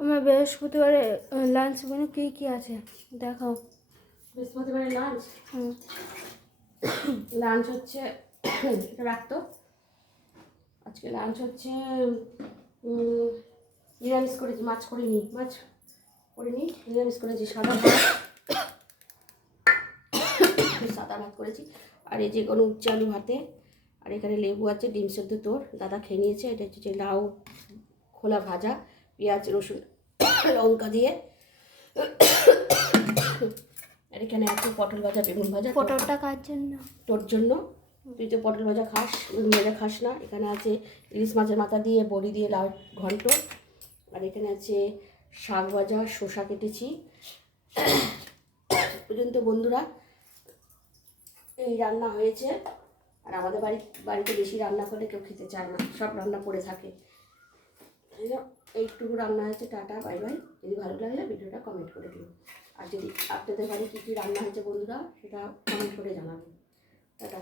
আমার বৃহস্পতিবারে lunch menu কী কী আছে দেখাও। বৃহস্পতিবারে লাঞ্চ হুম। লাঞ্চ হচ্ছে এটা রাখতো। আজকে লাঞ্চ হচ্ছে নিরামিষ করেছি, মাছ করিনি, নিরামিষ করেছি, সাদা ভাত করেছি। আর এই যে কোনো উচ্চ আলু ভাতে, আর এখানে লেবু আছে, ডিম সেদ্ধ তোর দাদা খেয়ে নিয়েছে। এটা হচ্ছে লাউ খোলা ভাজা, পেঁয়াজ রসুন লঙ্কা দিয়ে। আর এখানে আছে পটল ভাজা, বেগুন ভাজা। পটলটা কার জন্য? তোর জন্য, তুই তো পটল ভাজা খাস, বেগুন ভাজা খাস না। এখানে আছে ইলিশ মাছের মাথা দিয়ে বড়ি দিয়ে লাউ ঘন্ট। আর এখানে আছে শাক ভাজা, শসা কেটেছি। পর্যন্ত বন্ধুরা এই রান্না হয়েছে। আর আমাদের বাড়িতে বেশি রান্না করলে কেউ খেতে চায় না, সব রান্না পড়ে থাকে। এইটুকু রান্না হয়েছে। Tata, bye bye. যদি ভালো লাগলে ভিডিওটা কমেন্ট করে দিন। আর যদি আপনাদের বাড়ি কী কী রান্না হয়েছে বন্ধুরা, সেটা কমেন্ট করে জানাবেন। টাটা।